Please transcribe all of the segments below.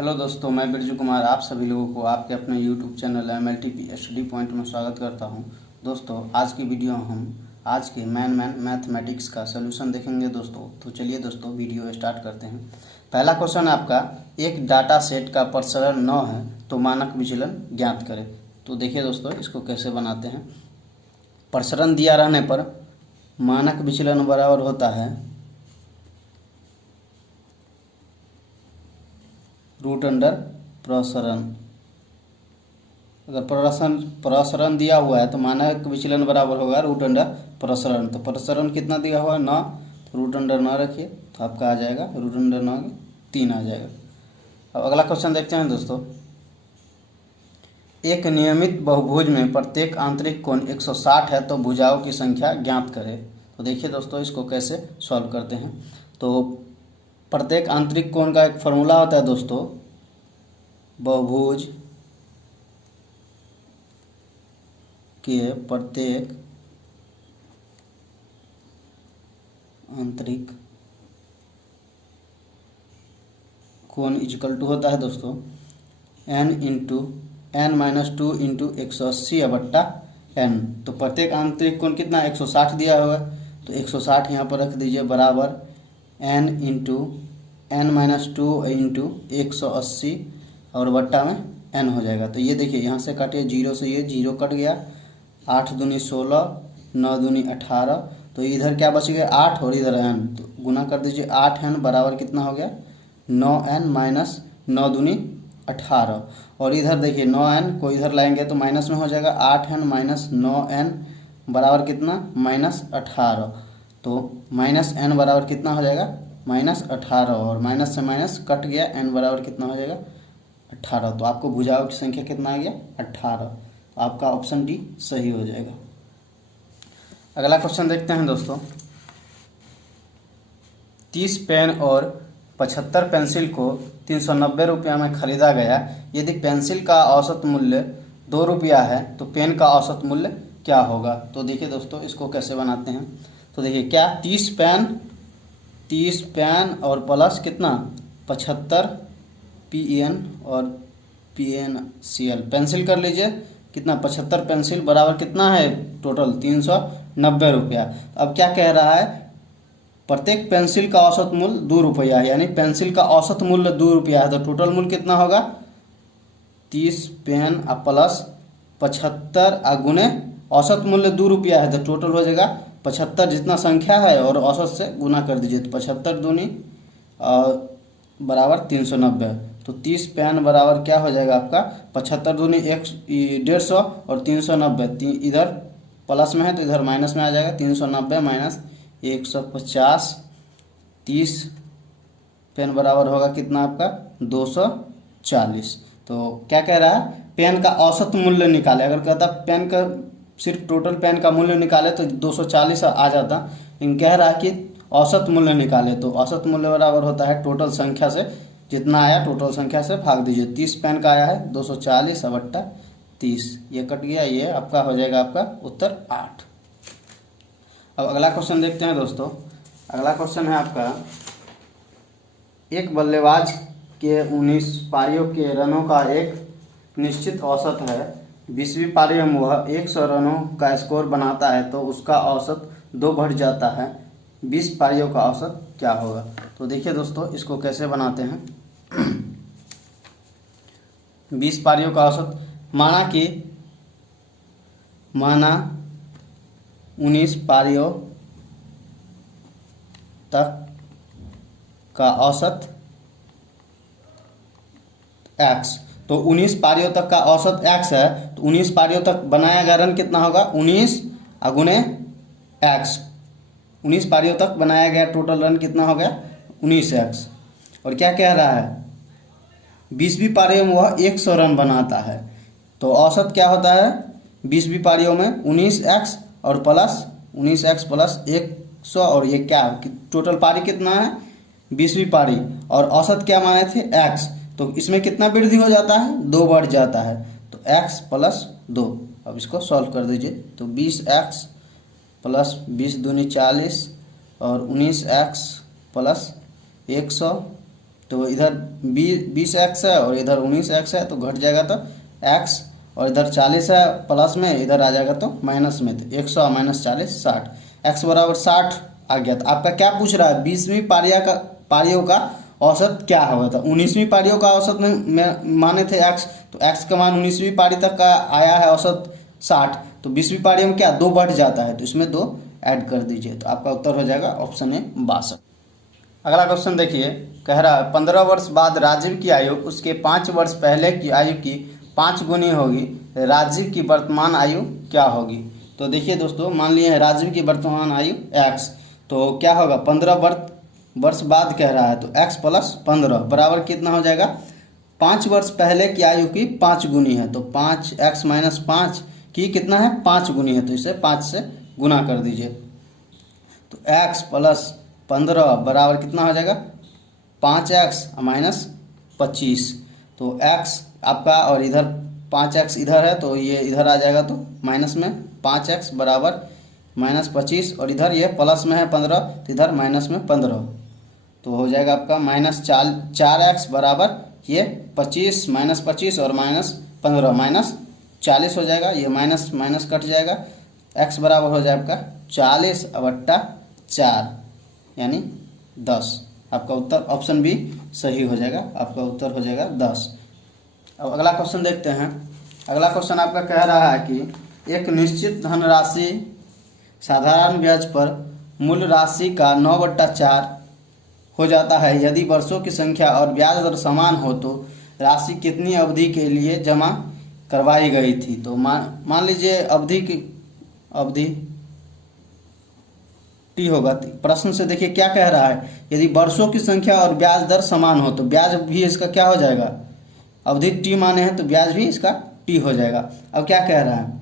Hello दोस्तों, मैं बिरजू कुमार आप सभी लोगों को आपके अपने YouTube channel MLTP study point में स्वागत करता हूं। दोस्तों, आज की वीडियो हम आज के मैथमेटिक्स का सलूशन देखेंगे दोस्तों। तो चलिए दोस्तों, वीडियो स्टार्ट करते हैं। पहला क्वेश्चन आपका, एक डाटा सेट का प्रसरण 9 है तो मानक विचलन ज्ञात करें। तो देखिए दोस्तों, इसको कैसे बनाते हैं। प्रसरण दिया रहने पर मानक विचलन बराबर होता है रूट अंडर प्रसरण। अगर प्रसरण दिया हुआ है तो मानक विचलन बराबर होगा रूट अंडर प्रसरण। तो प्रसरण कितना दिया हुआ है 9, तो रूट अंडर 9 रखिए तो आपका आ जाएगा रूट अंडर 9 3 आ जाएगा। अब अगला क्वेश्चन देखते हैं दोस्तों। एक नियमित बहुभुज में प्रत्येक आंतरिक कोण 160 है तो भुजाओं की संख्या ज्ञात करें। तो देखिए दोस्तों, इसको कैसे सॉल्व करते हैं। तो प्रत्येक आंतरिक कोण का एक फॉर्मूला होता है दोस्तों, बहुभुज के प्रत्येक आंतरिक कोण इक्वल टू होता है दोस्तों n/(n-2) इंटू 180/n। तो प्रत्येक आंतरिक कोण कितना 160 दिया हुआ है, तो 160 यहाँ पर रख दीजिए बराबर n/(n-2) इंटू 180 और बट्टा में n हो जाएगा। तो ये देखिए, यहाँ से काटिए 0 से, ये 0 कट गया, 8 दूनी 16, 9 दूनी 18, तो इधर क्या बच गया 8 और इधर n, तो गुना कर दीजिए 8n बराबर कितना हो गया 9n माइनस 9 दूनी 18। और इधर देखिए 9n को इधर लाएंगे तो माइनस में हो जाएगा 8n माइनस 9n बराबर कितना -18। तो माइनस n बराबर कितना हो जाएगा -18, और माइनस से माइनस कट गया, n बराबर कितना हो जाएगा 18। तो आपको भुजाओं की संख्या कितना आ गया 18। तो आपका ऑप्शन डी सही हो जाएगा। अगला क्वेश्चन देखते हैं दोस्तों। 30 पेन और 75 पेंसिल को 390 रुपया में खरीदा गया। यदि पेंसिल का औसत मूल्य 2 रुपया है तो पेन का औसत मूल्य क्या होगा। तो देखिए दोस्तों, इसको कैसे बनाते हैं। तो देखिए क्या 30 पेन और प्लस कितना 75 PN और PNCL पेंसिल कर लीजिए, कितना 75 पेंसिल बराबर कितना है टोटल 390 रुपया। अब क्या कह रहा है, प्रत्येक पेंसिल का औसत मूल्य 2 रुपया है, यानी पेंसिल का औसत मूल्य 2 रुपया है, तो टोटल मूल्य कितना होगा 30 पेन प्लस 75 गुने औसत मूल्य 2 रुपया है, तो टोटल हो जाएगा 75 जितना संख्या है और औसत से गुना कर दीजिए, तो 75 दूनी बराबर 390। तो 30 पेन बराबर क्या हो जाएगा आपका 75 दूनी 150 और 390, इधर प्लस में है तो इधर माइनस में आ जाएगा, 390 माइनस 150। 30 पेन बराबर होगा कितना आपका 240। तो क्या कह रहा है, पेन का औसत मूल्य निकाले। अगर कहता पेन का सिर्फ टोटल पेन का मूल्य निकाले तो 240 आ जाता, लेकिन कह रहा है कि औसत मूल्य निकाले। तो औसत मूल्य बराबर होता है टोटल संख्या से, जितना आया टोटल संख्या से भाग दीजिए। 30 पेन का आया है 240 बट्टा 30, ये कट गया, ये आपका हो जाएगा आपका उत्तर 8। अब अगला क्वेश्चन देखते हैं दोस्तों। अगला क्वेश्चन है आपका, एक बल्लेबाज के 19 पारियों के रनों का एक निश्चित औसत है। 20वीं पारी में वह 100 रनों का स्कोर बनाता है तो उसका औसत 2 बढ़ जाता है। 20 पारियों का औसत क्या होगा। तो देखिए दोस्तों, इसको कैसे बनाते हैं। 20 पारियों का औसत, माना 19 पारियों तक का औसत x। तो 19 पारियों तक का औसत x है, तो 19 पारियों तक बनाया गया रन कितना होगा 19 गुने x। 19 पारियों तक बनाया गया टोटल रन कितना हो गया 19x। और क्या कह रहा है 20वीं पारी में वह 100 रन बनाता है, तो औसत क्या होता है 20वीं पारियों में 19x और प्लस 19x प्लस 100, और ये क्या टोटल पारी कितना है 20वीं पारी, और औसत क्या माने थे x। तो इसमें कितना वृद्धि हो जाता है 2 बढ़ जाता है, तो x प्लस 2। अब इसको सॉल्व कर दीजिए, तो 20x प्लस 20 दूनी 40 और 19x प्लस 100 तो इधर 20x है और इधर 19x है, तो घट जाएगा तो x, और इधर 40 है प्लस में, इधर आ जाएगा तो माइनस में, तो 100 माइनस 40 60, x बराबर 60 आ गया। तो आपका क्या पूछ रहा है, 20वीं पारियों का औसत क्या होगा था। 19वीं पारियों का औसत में माने थे x, तो x का मान 19वीं पारी तक का आया है औसत 60, तो 20वीं पारी में क्या 2 बढ़ जाता है, तो इसमें 2 ऐड कर दीजिए, तो आपका उत्तर हो जाएगा ऑप्शन ए 62। अगला क्वेश्चन देखिए, कह रहा है 15 वर्ष बाद राजीव की आयु उसके 5 वर्ष पहले की आयु की 5 गुनी होगी, राजीव की वर्तमान आयु क्या होगी। तो देखिए दोस्तों, मान लिए राजीव की वर्तमान आयु x, तो क्या होगा 15 वर्ष बाद कह रहा है, तो x प्लस 15 बराबर कितना हो जाएगा, 5 वर्ष पहले की आयु की 5 गुनी है, तो 5x माइनस 5 की कितना है 5 गुनी है, तो इसे 5 से गुना कर दीजिए, तो x प्लस 15 बराबर कितना हो जाएगा 5x माइनस 25, तो x आपका, और इधर 5x इधर है तो ये इधर आ जाएगा, तो माइनस में 5x बराबर माइनस 25, और इधर ये प्लस में है 15, तो इधर माइनस में 15, तो हो जाएगा आपका माइनस 4x बराबर ये 25 माइनस 25 और माइनस 15 माइनस 40 हो जाएगा, ये माइनस माइनस कट जाएगा, x बराबर हो जाएगा आपका 40/4 यानी 10। आपका उत्तर ऑप्शन बी सही हो जाएगा, आपका उत्तर हो जाएगा 10। अब अगला क्वेश्चन देखते हैं। अगला क्वेश्चन आपका कह रहा है कि एक निश्चित धनराशि साधारण ब्याज पर मूल राशि का 9/4 हो जाता है, यदि वर्षों की संख्या और ब्याज दर समान हो तो राशि कितनी अवधि के लिए जमा करवाई गई थी। तो मान लीजिए अवधि टी होगा। प्रश्न से देखिए क्या कह रहा है, यदि वर्षों की संख्या और ब्याज दर समान हो तो ब्याज भी इसका क्या हो जाएगा, अवधि टी माने हैं तो ब्याज भी इसका टी हो जाएगा। अब क्या कह रहा है,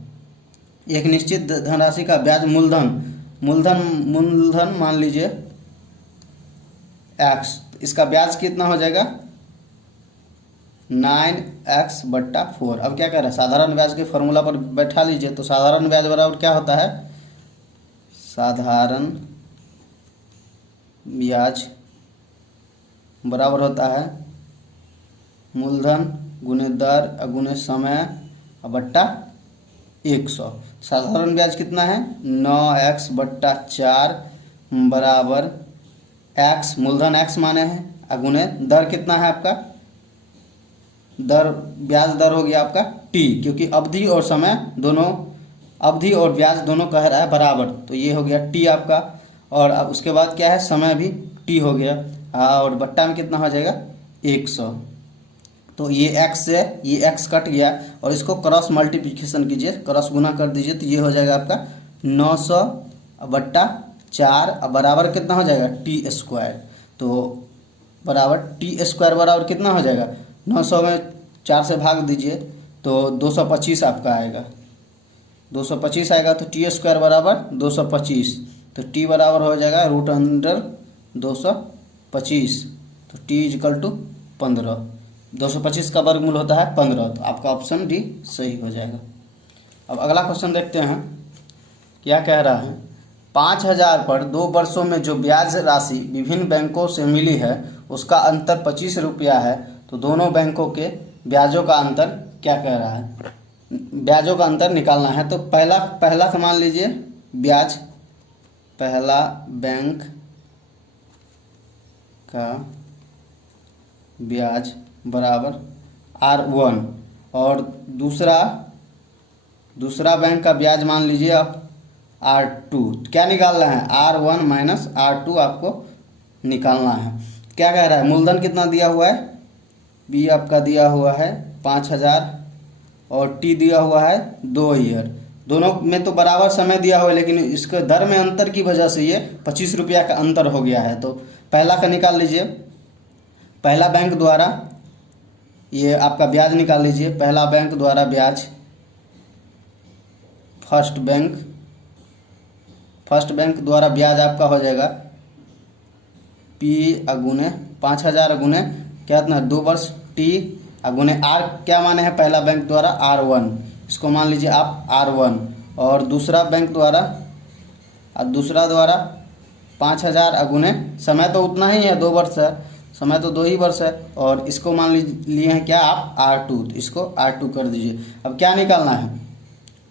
एक निश्चित धनराशि का ब्याज मूलधन मान लीजिए x, इसका ब्याज कितना हो जाएगा 9x/4। अब क्या कह रहा है, साधारण ब्याज के फॉर्मूला पर बैठा लीजिए, तो साधारण ब्याज बराबर क्या होता है, साधारण ब्याज बराबर होता है मूलधन गुने दर गुने समय बट्टा 100। साधारण ब्याज कितना है 9x/4 बराबर x, मूलधन x माने हैं, गुने दर कितना है आपका, दर ब्याज दर हो गया आपका t, क्योंकि अवधि और समय दोनों, अवधि और ब्याज दोनों कह रहा है बराबर, तो ये हो गया t आपका, और अब उसके बाद क्या है समय भी t हो गया, और बट्टा में कितना हो जाएगा 100। तो ये x से ये x कट गया, और इसको क्रॉस मल्टीप्लिकेशन कीजिए, क्रॉस गुना कर दीजिए, तो ये हो जाएगा आपका 900/4 बराबर कितना हो जाएगा t²। तो बराबर t² बराबर कितना हो जाएगा, 900 में 4 से भाग दीजिए तो 225 आपका आएगा, 225 आएगा, तो t² बराबर 225, तो t बराबर हो जाएगा √225, तो t = 15, 225 का वर्गमूल होता है 15, तो आपका ऑप्शन डी सही हो जाएगा। अब अगला क्वेश्चन देखते हैं, क्या कह रहा है, 5000 पर 2 वर्षों में जो ब्याज राशि विभिन्न बैंकों से मिली है उसका अंतर 25 रुपया है, तो दोनों बैंकों के ब्याजों का अंतर क्या कह रहा है, ब्याजों का अंतर निकालना है। तो पहला मान लीजिए ब्याज, पहला बैंक का ब्याज बराबर R1, और दूसरा बैंक का ब्याज मान लीजिए आप R2। क्या निकालना है, R1 माइनस R2 आपको निकालना है। क्या कह रहा है, मूलधन कितना दिया हुआ है, बी आपका दिया हुआ है 5000, और टी दिया हुआ है 2 ईयर, दोनों में तो बराबर समय दिया हुआ है, लेकिन इसके दर में अंतर की वजह से ये 25 रुपया का अंतर हो गया है। तो पहला का निकाल लीजिए, पहला बैंक द्वारा ये आपका ब्याज निकाल लीजिए, पहला बैंक द्वारा ब्याज, फर्स्ट बैंक द्वारा ब्याज आपका हो जाएगा P × 5000 गुने क्या इतना 2 वर्ष T गुने R, क्या माने हैं पहला बैंक द्वारा R1, इसको मान लीजिए आप R1, और दूसरा द्वारा 5000 गुने समय तो उतना ही है 2 वर्ष है, समय तो 2 ही वर्ष है, और इसको मान लिए हैं क्या आप R2, तो इसको R2 कर दीजिए। अब क्या निकालना है,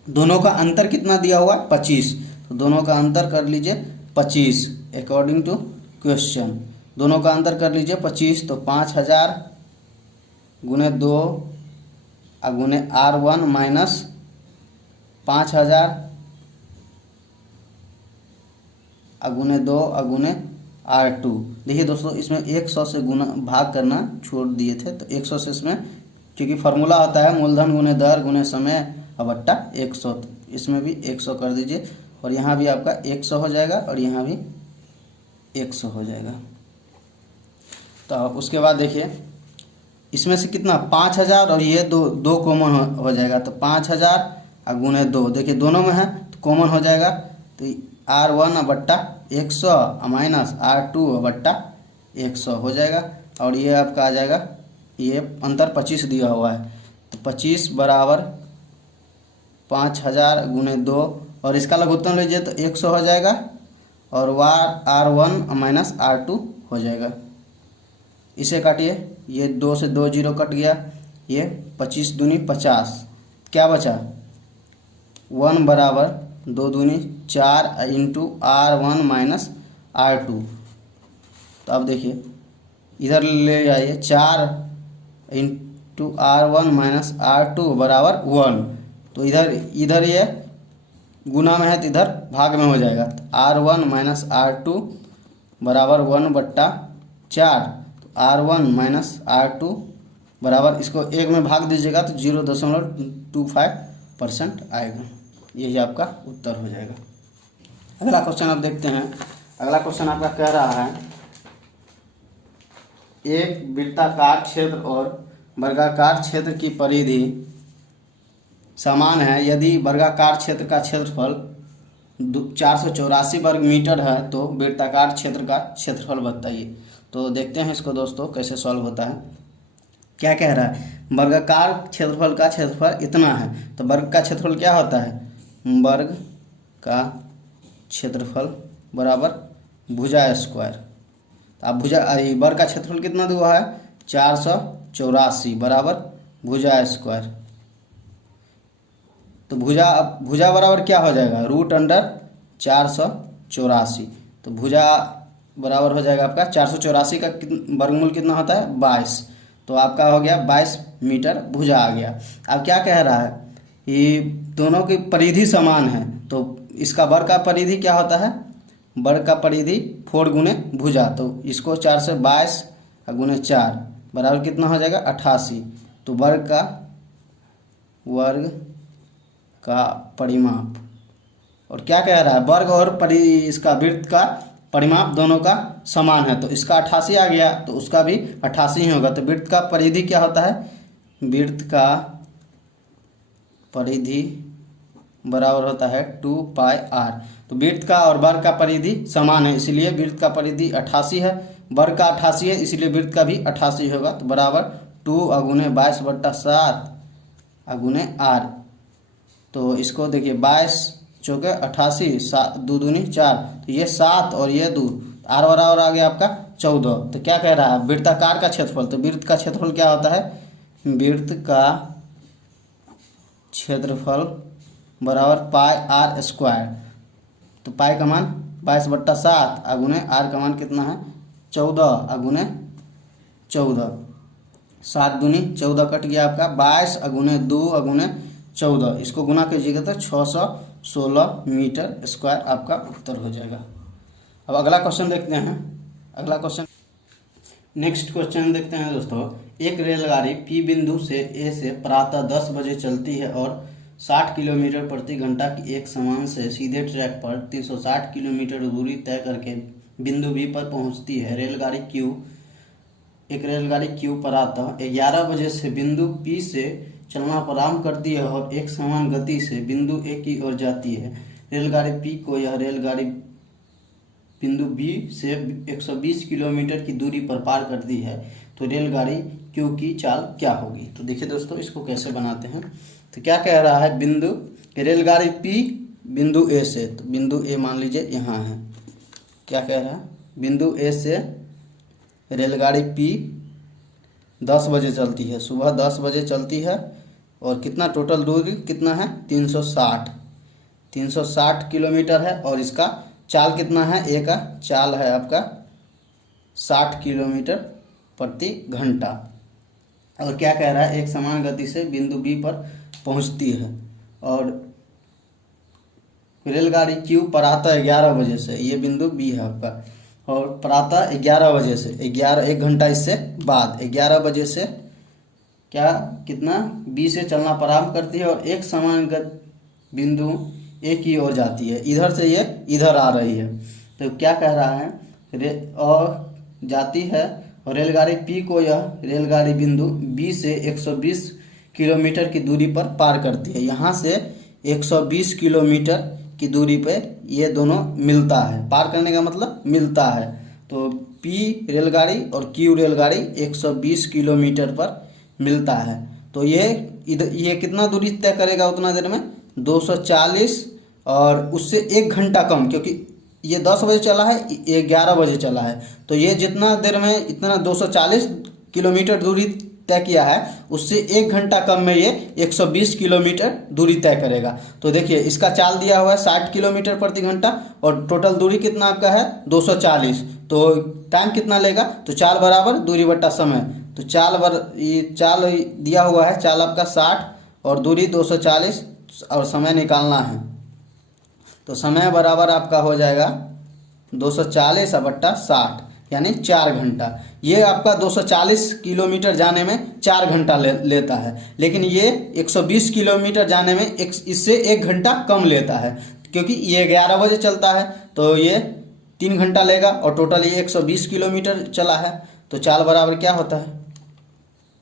दोनों का अंतर कितना दिया हुआ है 25, तो दोनों का अंतर कर लीजिए 25 अकॉर्डिंग टू क्वेश्चन। दोनों का अंतर कर लीजिए 25, तो 5000 गुने 2 गुने R1 माइनस 5000 गुने 2 गुने R2। देखिए दोस्तों, इसमें 100 से गुना भाग करना छोड़ दिए थे, तो 100 से इसमें, क्योंकि फार्मूला होता है मूलधन गुने दर गुने समय बट्टा 100, तो इसमें भी 100 कर दीजिए, और यहाँ भी आपका 100 हो जाएगा, और यहाँ भी 100 हो जाएगा। तो उसके बाद देखिए, इसमें से कितना 5000 और ये दो कॉमन हो जाएगा, तो 5000 गुने 2, देखिए दोनों में है तो कॉमन हो जाएगा, तो R1 बट्टा 100 माइनस R2 बट्टा 100 हो जाएगा, और ये आपका आ जाएगा, ये अंतर 25 दिया हुआ है, तो 25 बराबर 5000 गुने 2, और इसका लघुत्तम लीजिए तो 100 हो जाएगा, और R1 माइनस R2 हो जाएगा। इसे काटिए, ये 2 से 2 जीरो कट गया, ये 25 दूनी 50, क्या बचा 1 बराबर 2 दूनी 4 इंटू R1 माइनस R2। तो अब देखिए इधर ले जाइए, 4 इंटू R1 माइनस R2 बराबर 1, तो इधर ये गुना में है तो इधर भाग में हो जाएगा, तो R1 माइनस R2 बराबर 1 बट्टा 4, तो R1 माइनस R2 बराबर, इसको 1 में भाग दीजिएगा तो 0.25% आएगा। यही आपका उत्तर हो जाएगा। अगला क्वेश्चन आप देखते हैं। अगला क्वेश्चन आपका कह रहा है, एक वृत्ताकार क्षेत्र और वर्गाकार क्षेत्र की परिधि समान है। यदि वर्गाकार क्षेत्र का क्षेत्रफल 484 वर्ग मीटर है तो वृत्ताकार क्षेत्र का क्षेत्रफल बताइए। तो देखते हैं इसको दोस्तों कैसे सॉल्व होता है। क्या कह रहा है, वर्गाकार क्षेत्रफल का क्षेत्रफल इतना है, तो वर्ग का क्षेत्रफल क्या होता है, वर्ग का क्षेत्रफल बराबर भुजा स्क्वायर। तो आप वर्ग का क्षेत्रफल कितना दिया है 484 बराबर भुजा स्क्वायर। तो भुजा बराबर क्या हो जाएगा, √484। तो भुजा बराबर हो जाएगा आपका 484 का वर्गमूल कितना होता है 22, तो आपका हो गया 22 मीटर भुजा आ गया। अब क्या कह रहा है, ये दोनों की परिधि समान है, तो इसका वर्ग का परिधि क्या होता है, वर्ग का परिधि 4 गुने भुजा, तो इसको 4 से 22 गुने 4 बराबर कितना हो जाएगा 88। तो वर्ग का परिमाप, और क्या कह रहा है, वर्ग और इसका वृत्त का परिमाप दोनों का समान है, तो इसका 88 आ गया तो उसका भी 88 ही होगा। तो वृत्त का परिधि क्या होता है, वृत्त का परिधि बराबर होता है 2πr। तो वृत्त का और वर्ग का परिधि समान है, इसलिए वृत्त का परिधि 88 है, वर्ग का 88 है, इसलिए वृत्त का भी 88 होगा। तो बराबर 2 गुने 22/7 गुने r। तो इसको देखिए 22 चौके 88, 2 दूनी 4, तो ये 7 और ये 2, r बराबर आ गया आपका 14। तो क्या कह रहा है, वृत्ताकार का क्षेत्रफल, तो वृत्त का क्षेत्रफल क्या होता है, वृत्त का क्षेत्रफल बराबर πr स्क्वायर। तो पाई का मान 22/7 गुने r का मान कितना है 14 गुने 14, 7 दूनी 14 कट गया आपका 22 गुने 2 गुने 14, इसको गुना कीजिएगा तो 616 मीटर स्क्वायर आपका उत्तर हो जाएगा। अब अगला क्वेश्चन देखते हैं। अगला क्वेश्चन, नेक्स्ट क्वेश्चन देखते हैं दोस्तों। एक रेलगाड़ी P बिंदु से A से प्रातः 10 बजे चलती है और 60 किलोमीटर प्रति घंटा की एक समान से सीधे ट्रैक पर 360 किलोमीटर दूरी तय करके बिंदु B पर पहुंचती है। एक रेलगाड़ी Q प्रातः 11 बजे से बिंदु P से चलना प्रारंभ करती है और एक समान गति से बिंदु A की ओर जाती है। रेलगाड़ी P को यह रेलगाड़ी बिंदु B से 120 किलोमीटर की दूरी पर पार करती है, तो रेलगाड़ी Q की चाल क्या होगी। तो देखिए दोस्तों इसको कैसे बनाते हैं। तो क्या कह रहा है, बिंदु रेलगाड़ी P बिंदु A से, तो बिंदु A मान लीजिए यहाँ है। क्या कह रहा है, बिंदु A से रेलगाड़ी पी 10 बजे चलती है, सुबह 10 बजे चलती है और कितना टोटल दूरी कितना है 360 किलोमीटर है। और इसका चाल कितना है, ए का चाल है आपका 60 किलोमीटर प्रति घंटा। और क्या कह रहा है, एक समान गति से बिंदु बी पर पहुंचती है और रेलगाड़ी क्यू प्रातः 11 बजे से, ये बिंदु बी है आपका, और प्रातः 11 बजे से 1 घंटा इससे बाद 11 बजे से क्या कितना बी से चलना प्रारंभ करती है और एक समान बिंदु ए की ओर जाती है। इधर से ये इधर आ रही है, तो क्या कह रहा है और जाती है और रेलगाड़ी पी को यह रेलगाड़ी बिंदु बी से 120 किलोमीटर की दूरी पर पार करती है। यहाँ से 120 किलोमीटर की दूरी पे ये दोनों मिलता है, पार करने का मतलब मिलता है। तो पी रेलगाड़ी और क्यू रेलगाड़ी 120 किलोमीटर पर मिलता है। तो ये कितना दूरी तय करेगा उतना देर में 240, और उससे 1 घंटा कम, क्योंकि ये 10 बजे चला है, ये 11 बजे चला है, तो ये जितना देर में इतना 240 किलोमीटर दूरी तय किया है उससे 1 घंटा कम में ये 120 किलोमीटर दूरी तय करेगा। तो देखिए इसका चाल दिया हुआ है 60 किलोमीटर प्रति घंटा और टोटल दूरी कितना आपका है 240, तो टाइम कितना लेगा, तो चाल बराबर दूरी बट्टा समय। तो ये चाल दिया हुआ है, चाल आपका 60 और दूरी 240 और समय निकालना है, तो समय बराबर आपका हो जाएगा 240 बट्टा 60 यानी 4 घंटा। ये आपका 240 किलोमीटर जाने में 4 घंटा लेता है, लेकिन ये 120 किलोमीटर जाने में इससे 1 घंटा कम लेता है, क्योंकि ये 11 बजे चलता है तो ये 3 घंटा लेगा और टोटल ये 120 किलोमीटर चला है। तो चाल बराबर क्या होता है,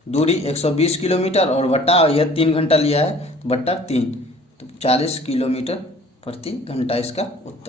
दूरी 120 किलोमीटर और बट्टा यह 3 घंटा लिया है बट्टा 3, तो 40 किलोमीटर प्रति घंटा इसका उत्तर।